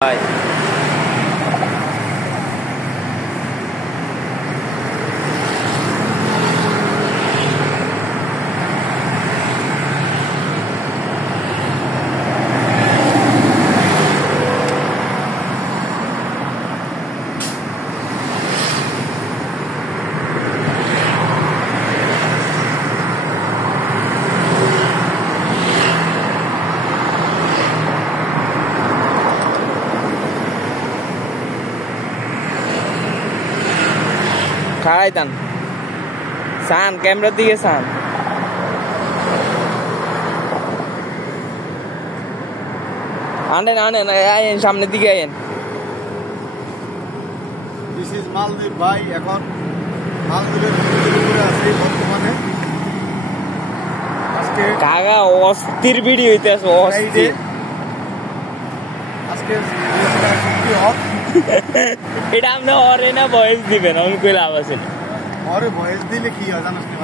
ভাই খাড়াই দেন সান ক্যামেরার দিকে সান আনেন আনেন আয়েন সামনের দিকে আয়েন দিস ইজ মালদ্বীপ ভাই এখন মালদ্বীপের উপরে আছি বর্তমানে আজকে কাগা অস্থির ভিডিও হইতেছে অস্থির আজকে ছুটি অফ এটা আপনি অরে না ভয়েস দিবেন আমি কইলে আবাসে और वॉइस दिले की है জানাস